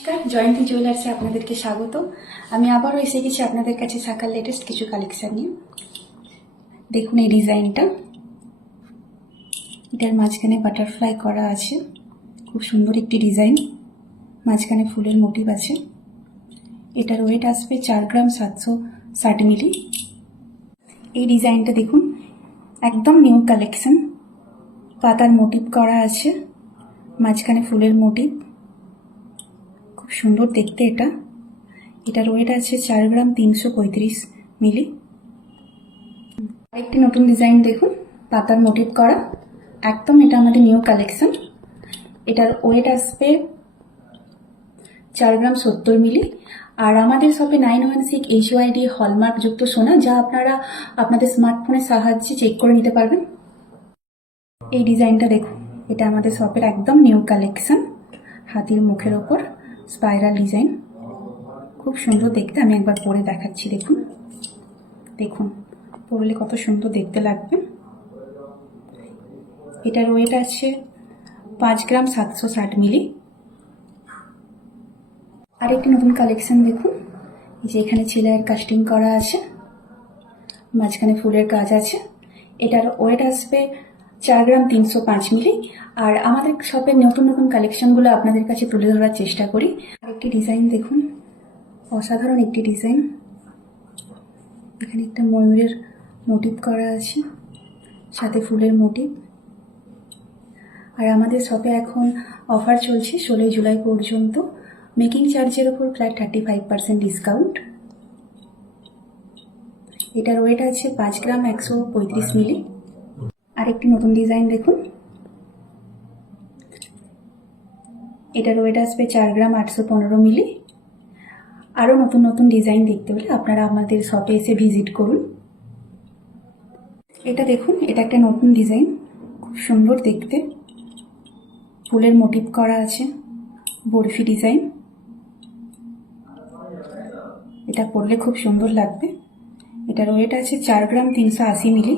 নমস্কার, জয়ন্তী জুয়েলার্সে আপনাদেরকে স্বাগত। আমি আবারও এসে গেছি আপনাদের কাছে শাখার লেটেস্ট কিছু কালেকশন নিয়ে। দেখুন এই ডিজাইনটা, এটার মাঝখানে বাটারফ্লাই করা আছে, খুব সুন্দর একটি ডিজাইন। মাঝখানে ফুলের মোটিভ আছে। এটার ওয়েট আসবে 4 গ্রাম 760 মিলি। এই ডিজাইনটা দেখুন, একদম নিউ কালেকশন। পাতার মোটিভ করা আছে, মাঝখানে ফুলের মোটিভ, খুব সুন্দর দেখতে এটা। এটার ওয়েট আছে 4 গ্রাম 335 মিলি। আরেকটি নতুন ডিজাইন দেখুন, পাতার মোটিভ করা, একদম এটা আমাদের নিউ কালেকশন। এটার ওয়েট আসবে 4 গ্রাম 70 মিলি। আর আমাদের শপে 916 HUID হলমার্ক যুক্ত সোনা, যা আপনারা আপনাদের স্মার্টফোনের সাহায্যে চেক করে নিতে পারবেন। এই ডিজাইনটা দেখুন, এটা আমাদের শপের একদম নিউ কালেকশন। হাতির মুখের ওপর স্পাইরাল ডিজাইন, খুব সুন্দর দেখতে। আমি একবার পরে দেখাচ্ছি। দেখুন দেখুন পরলে কত সুন্দর দেখতে লাগবে। এটার ওয়েট আছে 5 গ্রাম 760 মিলি। আরেকটি নতুন কালেকশন দেখুন, যে এখানে ছেলের কাস্টিং করা আছে, মাঝখানে ফুলের কাজ আছে। এটার ওয়েট আসবে 4 গ্রাম 305 মিলি। আর আমাদের শপের নতুন নতুন কালেকশনগুলো আপনাদের কাছে তুলে ধরার চেষ্টা করি। আরেকটি ডিজাইন দেখুন, অসাধারণ একটি ডিজাইন। এখানে একটা ময়ূরের মোটিভ করা আছে, সাথে ফুলের মোটিভ। আর আমাদের শপে এখন অফার চলছে 16 জুলাই পর্যন্ত। মেকিং চার্জের উপর প্রায় 35% ডিসকাউন্ট। এটার ওয়েট আছে 5 গ্রাম 135 মিলি। আরেকটি নতুন ডিজাইন দেখুন, এটার ওয়েট আসবে 4 গ্রাম 815 মিলি। আরও নতুন নতুন ডিজাইন দেখতে হলে আপনারা আমাদের শপে এসে ভিজিট করুন। এটা দেখুন, এটা একটা নতুন ডিজাইন, খুব সুন্দর দেখতে। ফুলের মোটিভ করা আছে, বরফি ডিজাইন। এটা পরলে খুব সুন্দর লাগবে। এটার ওয়েট আছে 4 গ্রাম 380 মিলি।